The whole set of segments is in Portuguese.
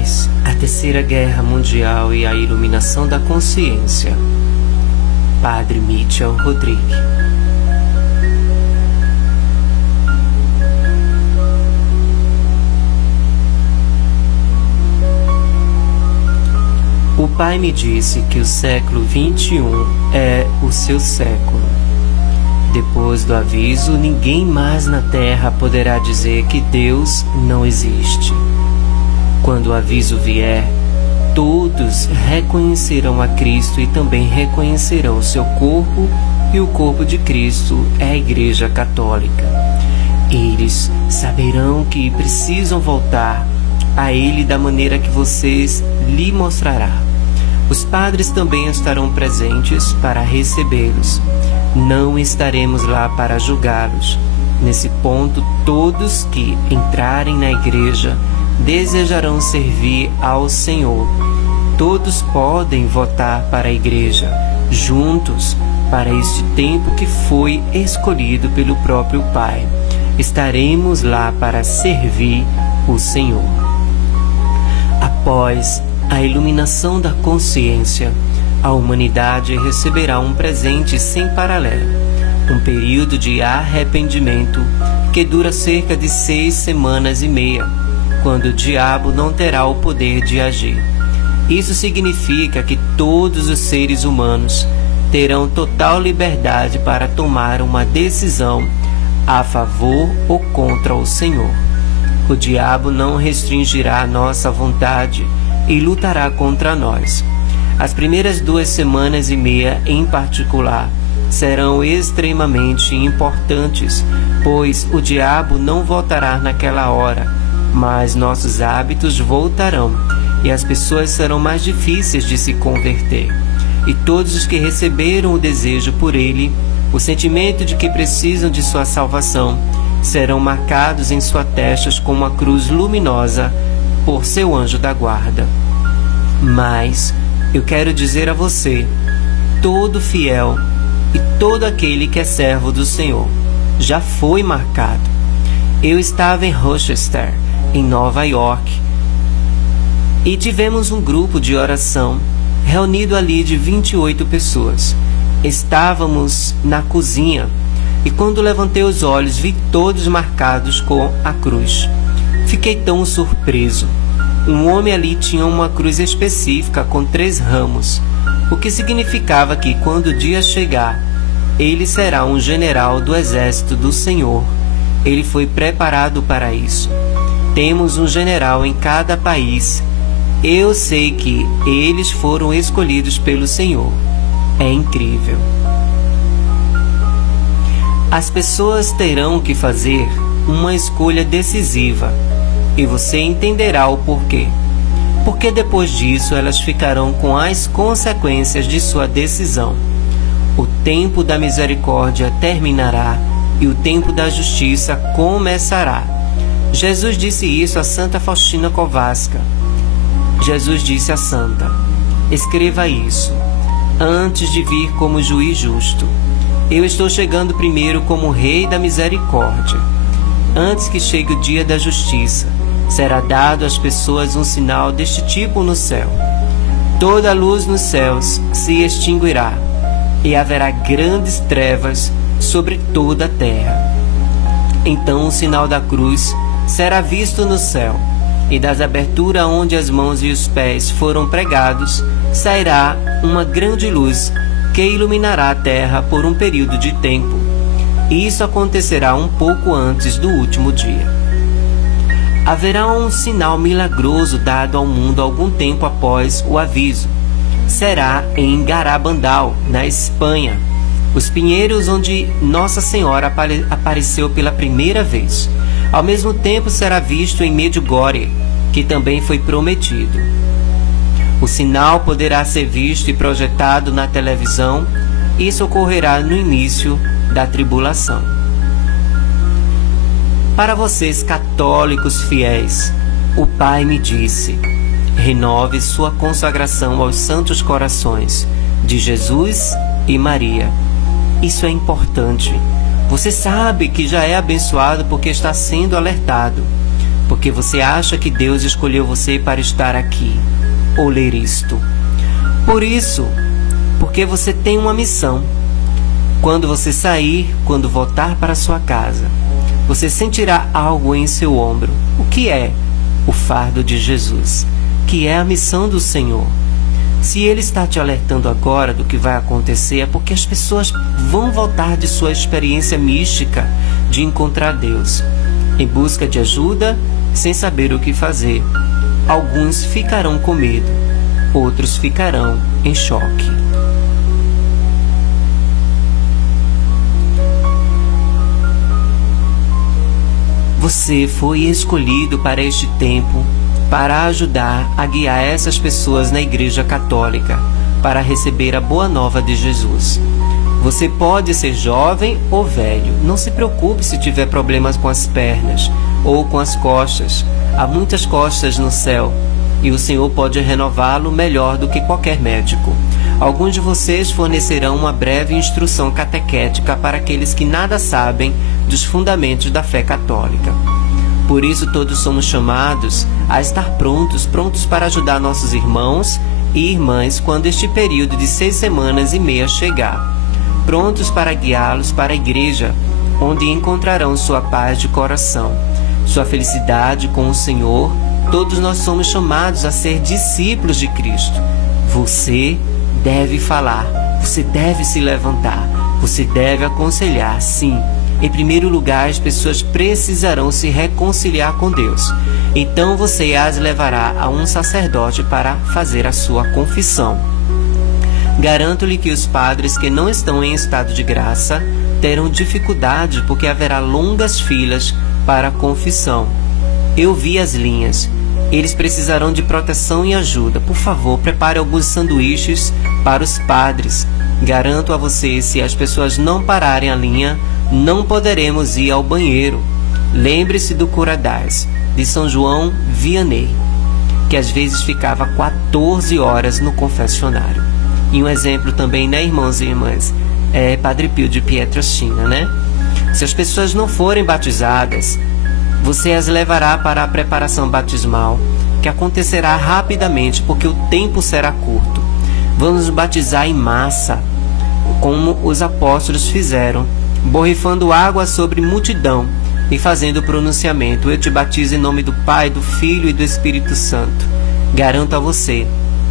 Após a Terceira Guerra Mundial e a iluminação da consciência, Padre Mitchell Rodrigues. O Pai me disse que o século XXI é o seu século. Depois do aviso, ninguém mais na Terra poderá dizer que Deus não existe. Quando o aviso vier, todos reconhecerão a Cristo e também reconhecerão o seu corpo, e o corpo de Cristo é a Igreja Católica. Eles saberão que precisam voltar a Ele da maneira que vocês lhe mostrará. Os padres também estarão presentes para recebê-los. Não estaremos lá para julgá-los. Nesse ponto, todos que entrarem na igreja desejarão servir ao Senhor. Todos podem votar para a igreja, juntos, para este tempo que foi escolhido pelo próprio Pai. Estaremos lá para servir o Senhor. Após a iluminação da consciência, a humanidade receberá um presente sem paralelo, um período de arrependimento que dura cerca de 6 semanas e meia, quando o diabo não terá o poder de agir. Isso significa que todos os seres humanos terão total liberdade para tomar uma decisão a favor ou contra o Senhor. O diabo não restringirá a nossa vontade e lutará contra nós. As primeiras 2 semanas e meia, em particular, serão extremamente importantes, pois o diabo não voltará naquela hora, mas nossos hábitos voltarão e as pessoas serão mais difíceis de se converter. E todos os que receberam o desejo por ele, o sentimento de que precisam de sua salvação, serão marcados em suas testas com uma cruz luminosa por seu anjo da guarda. Mas eu quero dizer a você, todo fiel e todo aquele que é servo do Senhor, já foi marcado. Eu estava em Rochester, em Nova York, e tivemos um grupo de oração reunido ali de 28 pessoas. Estávamos na cozinha e quando levantei os olhos vi todos marcados com a cruz. Fiquei tão surpreso. Um homem ali tinha uma cruz específica com 3 ramos, o que significava que quando o dia chegar, ele será um general do exército do Senhor. Ele foi preparado para isso. Temos um general em cada país. Eu sei que eles foram escolhidos pelo Senhor. É incrível. As pessoas terão que fazer uma escolha decisiva e você entenderá o porquê. Porque depois disso elas ficarão com as consequências de sua decisão. O tempo da misericórdia terminará e o tempo da justiça começará. Jesus disse isso a Santa Faustina Kowalska. Jesus disse à santa: escreva isso, antes de vir como juiz justo. Eu estou chegando primeiro como Rei da Misericórdia. Antes que chegue o dia da justiça, será dado às pessoas um sinal deste tipo no céu. Toda a luz nos céus se extinguirá, e haverá grandes trevas sobre toda a terra. Então o sinal da cruz será visto no céu, e das aberturas onde as mãos e os pés foram pregados, sairá uma grande luz que iluminará a terra por um período de tempo. E isso acontecerá um pouco antes do último dia. Haverá um sinal milagroso dado ao mundo algum tempo após o aviso. Será em Garabandal, na Espanha, os pinheiros onde Nossa Senhora apareceu pela primeira vez. Ao mesmo tempo será visto em Medjugorje, que também foi prometido. O sinal poderá ser visto e projetado na televisão. Isso ocorrerá no início da tribulação. Para vocês católicos fiéis, o Pai me disse: renove sua consagração aos santos corações de Jesus e Maria. Isso é importante. Você sabe que já é abençoado porque está sendo alertado. porque você acha que Deus escolheu você para estar aqui ou ler isto. Por isso, porque você tem uma missão. Quando você sair, quando voltar para sua casa, você sentirá algo em seu ombro. O que é? O fardo de Jesus, que é a missão do Senhor. Se Ele está te alertando agora do que vai acontecer, é porque as pessoas vão voltar de sua experiência mística de encontrar Deus, em busca de ajuda, sem saber o que fazer. Alguns ficarão com medo, outros ficarão em choque. Você foi escolhido para este tempo para ajudar a guiar essas pessoas na Igreja Católica para receber a boa nova de Jesus. Você pode ser jovem ou velho. Não se preocupe se tiver problemas com as pernas ou com as costas. Há muitas costas no céu e o Senhor pode renová-lo melhor do que qualquer médico. Alguns de vocês fornecerão uma breve instrução catequética para aqueles que nada sabem dos fundamentos da fé católica. Por isso todos somos chamados a estar prontos para ajudar nossos irmãos e irmãs quando este período de 6 semanas e meia chegar. Prontos para guiá-los para a igreja, onde encontrarão sua paz de coração, sua felicidade com o Senhor. Todos nós somos chamados a ser discípulos de Cristo. Você deve falar, você deve se levantar, você deve aconselhar, sim. Em primeiro lugar, as pessoas precisarão se reconciliar com Deus. Então você as levará a um sacerdote para fazer a sua confissão. Garanto-lhe que os padres que não estão em estado de graça terão dificuldade porque haverá longas filas para a confissão. Eu vi as linhas. Eles precisarão de proteção e ajuda. Por favor, prepare alguns sanduíches para os padres. Garanto a você, se as pessoas não pararem a linha, não poderemos ir ao banheiro. Lembre-se do Curadás, de São João Vianney, que às vezes ficava 14 horas no confessionário. E um exemplo também, né, irmãos e irmãs, é Padre Pio de Pietrelcina, né? Se as pessoas não forem batizadas, você as levará para a preparação batismal, que acontecerá rapidamente, porque o tempo será curto. Vamos batizar em massa, como os apóstolos fizeram, borrifando água sobre multidão e fazendo o pronunciamento: eu te batizo em nome do Pai, do Filho e do Espírito Santo. Garanto a você,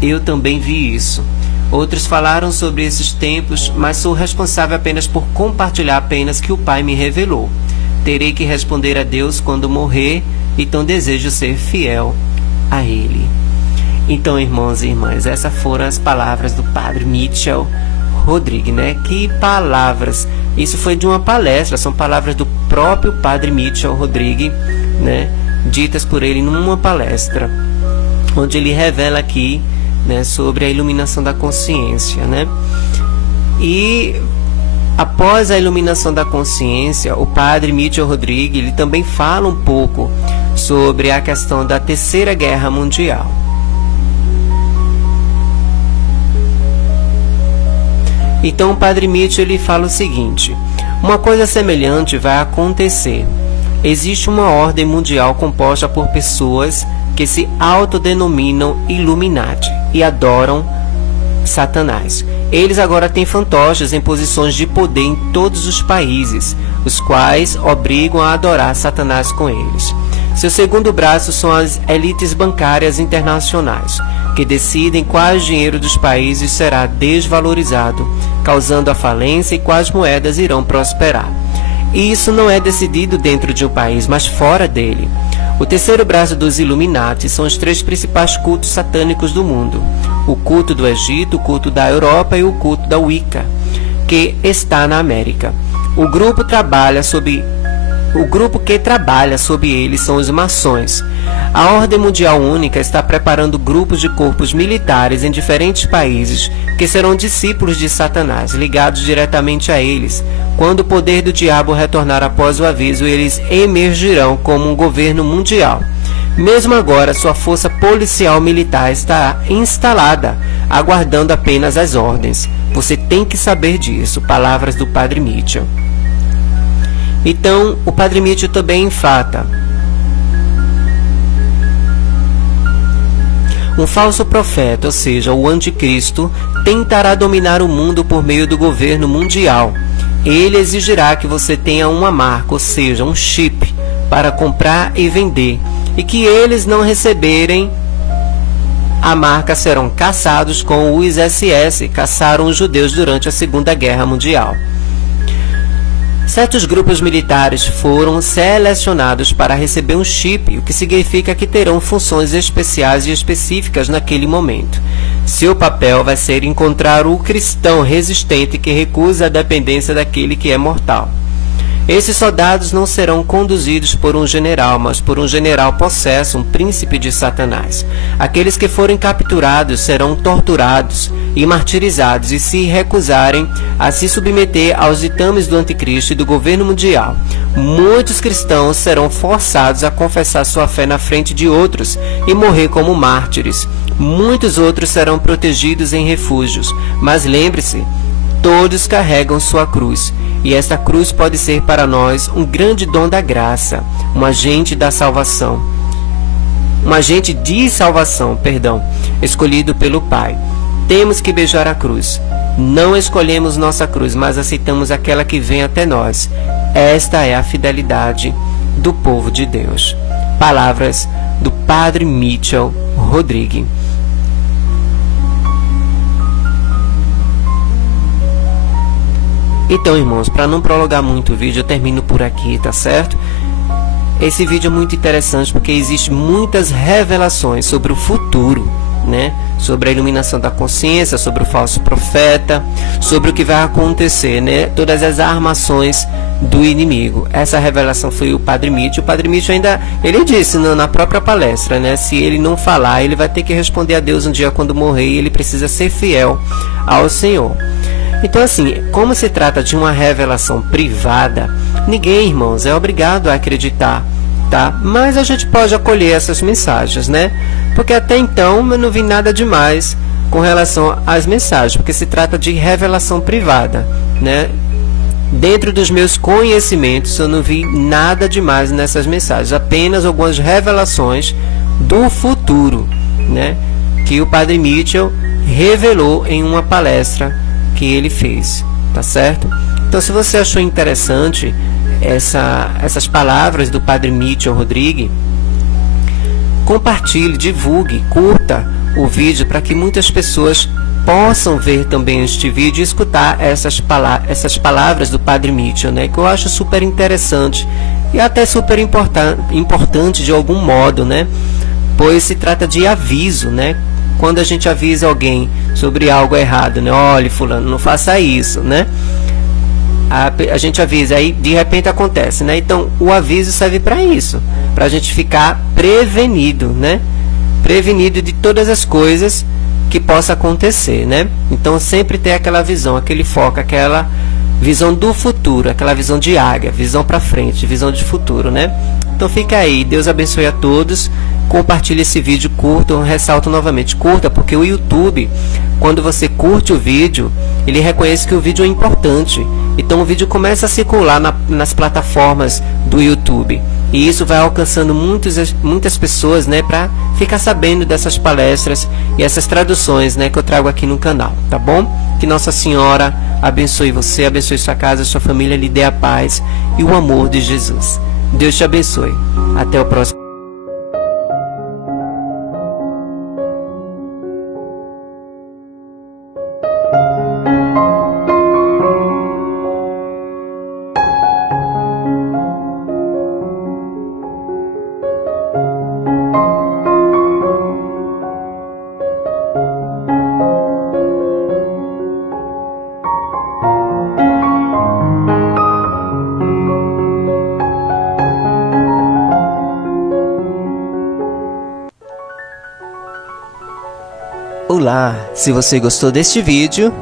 eu também vi isso. Outros falaram sobre esses tempos, mas sou responsável apenas por compartilhar apenas que o Pai me revelou. Terei que responder a Deus quando morrer, então desejo ser fiel a Ele. Então, irmãos e irmãs, essas foram as palavras do Padre Mitchell Rodrigues, né? Que palavras! Isso foi de uma palestra, são palavras do próprio Padre Mitchell Rodrigues, né? Ditas por ele numa palestra, onde ele revela aqui, né, sobre a iluminação da consciência, né? E após a iluminação da consciência, o Padre Mitchell Rodrigues, ele também fala um pouco sobre a questão da Terceira Guerra Mundial. Então o Padre Mitchell, ele fala o seguinte: uma coisa semelhante vai acontecer. Existe uma ordem mundial composta por pessoas que se autodenominam Illuminati e adoram Satanás. Eles agora têm fantoches em posições de poder em todos os países, os quais obrigam a adorar Satanás com eles. Seu segundo braço são as elites bancárias internacionais, que decidem quais dinheiro dos países será desvalorizado, causando a falência, e quais moedas irão prosperar. E isso não é decidido dentro de um país, mas fora dele. O terceiro braço dos Illuminati são os 3 principais cultos satânicos do mundo: o culto do Egito, o culto da Europa e o culto da Wicca, que está na América. O grupo que trabalha sob eles são os maçons. A Ordem Mundial Única está preparando grupos de corpos militares em diferentes países que serão discípulos de Satanás, ligados diretamente a eles. Quando o poder do diabo retornar após o aviso, eles emergirão como um governo mundial. Mesmo agora, sua força policial militar está instalada, aguardando apenas as ordens. Você tem que saber disso. Palavras do Padre Mitchell. Então, o Padre Mitchell também enfata Um falso profeta, ou seja, o anticristo, tentará dominar o mundo por meio do governo mundial. Ele exigirá que você tenha uma marca, ou seja, um chip, para comprar e vender, e que eles não receberem a marca serão caçados como os SS caçaram os judeus durante a Segunda Guerra Mundial. Certos grupos militares foram selecionados para receber um chip, o que significa que terão funções especiais e específicas naquele momento. Seu papel vai ser encontrar o cristão resistente que recusa a dependência daquele que é mortal. Esses soldados não serão conduzidos por um general, mas por um general possesso, um príncipe de Satanás. Aqueles que forem capturados serão torturados e martirizados e se recusarem a se submeter aos ditames do anticristo e do governo mundial. Muitos cristãos serão forçados a confessar sua fé na frente de outros e morrer como mártires. Muitos outros serão protegidos em refúgios, mas lembre-se, todos carregam sua cruz, e esta cruz pode ser para nós um grande dom da graça, um agente da salvação, um agente de salvação, escolhido pelo Pai. Temos que beijar a cruz. Não escolhemos nossa cruz, mas aceitamos aquela que vem até nós. Esta é a fidelidade do povo de Deus. Palavras do Padre Mitchell Rodrigues. Então, irmãos, para não prolongar muito o vídeo, eu termino por aqui, tá certo? Esse vídeo é muito interessante porque existem muitas revelações sobre o futuro, né? Sobre a iluminação da consciência, sobre o falso profeta, sobre o que vai acontecer, né? Todas as armações do inimigo. Essa revelação foi o Padre Mitchell. O Padre Mitchell ele disse na própria palestra, né? Se ele não falar, ele vai ter que responder a Deus um dia quando morrer, e ele precisa ser fiel ao Senhor. Então, assim, como se trata de uma revelação privada, ninguém, irmãos, é obrigado a acreditar, tá? Mas a gente pode acolher essas mensagens, né? Porque até então eu não vi nada demais com relação às mensagens, porque se trata de revelação privada, né? Dentro dos meus conhecimentos, eu não vi nada demais nessas mensagens, apenas algumas revelações do futuro, né? Que o Padre Mitchell revelou em uma palestra que ele fez, tá certo? Então, se você achou interessante essas palavras do Padre Mitchell Rodrigues, compartilhe, divulgue, curta o vídeo para que muitas pessoas possam ver também este vídeo e escutar essas palavras do Padre Mitchell, né? Que eu acho super interessante e até super importante de algum modo, né? Pois se trata de aviso, né? Quando a gente avisa alguém sobre algo errado, né? Olha, fulano, não faça isso, né? A gente avisa, aí de repente acontece, né? Então o aviso serve para isso, para a gente ficar prevenido, né? Prevenido de todas as coisas que possa acontecer, né? Então sempre ter aquela visão, aquele foco, aquela visão do futuro, aquela visão de águia, visão para frente, visão de futuro, né? Então fica aí, Deus abençoe a todos. Compartilhe esse vídeo, curta, ressalto novamente, curta, porque o YouTube, quando você curte o vídeo, ele reconhece que o vídeo é importante. Então o vídeo começa a circular nas plataformas do YouTube. E isso vai alcançando muitas pessoas, né, para ficar sabendo dessas palestras e essas traduções, né, que eu trago aqui no canal, tá bom? Que Nossa Senhora abençoe você, abençoe sua casa, sua família, lhe dê a paz e o amor de Jesus. Deus te abençoe. Até o próximo. Olá, se você gostou deste vídeo,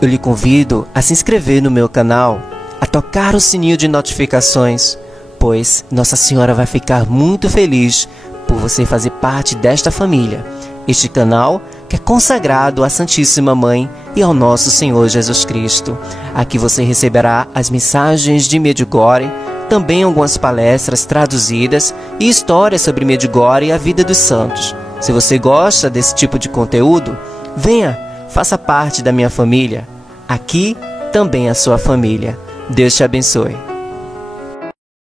eu lhe convido a se inscrever no meu canal, a tocar o sininho de notificações, pois Nossa Senhora vai ficar muito feliz por você fazer parte desta família. Este canal que é consagrado à Santíssima Mãe e ao nosso Senhor Jesus Cristo. Aqui você receberá as mensagens de Medjugorje, também algumas palestras traduzidas e histórias sobre Medjugorje e a vida dos santos. Se você gosta desse tipo de conteúdo, venha, faça parte da minha família. Aqui também é a sua família. Deus te abençoe.